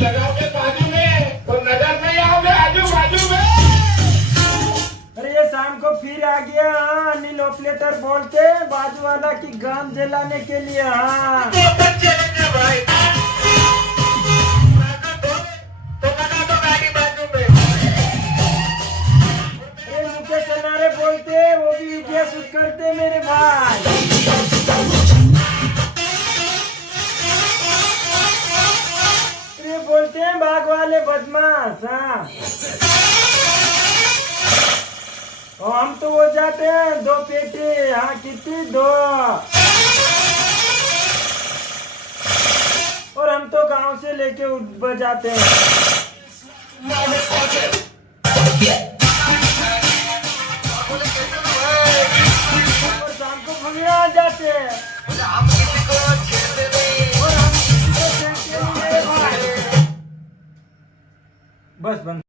लगाओगे बाजू में तो नजर नहीं आओगे आजू बाजू में। अरे ये शाम को फिर आ गया। हाँ, अनिल ऑपरेटर बोलते बाजू वाला की गान जलाने के लिए। हाँ चलेंगे भाई तो लगा दो गाड़ी बाजू में। अरे मुकेश अनारे बोलते वो भी वीडियो शूट करते मेरे भाई। अरे बोलते हैं बाघ वाले बदमाश। हाँ और हम तो वो जाते हैं 2 पेटी। हाँ कितनी 2। और हम तो गांव से लेके बजाते हैं और शाम को भंगड़ा आ जाते हैं और हम किसी को छेड़ते नहीं भाई। बस बंद।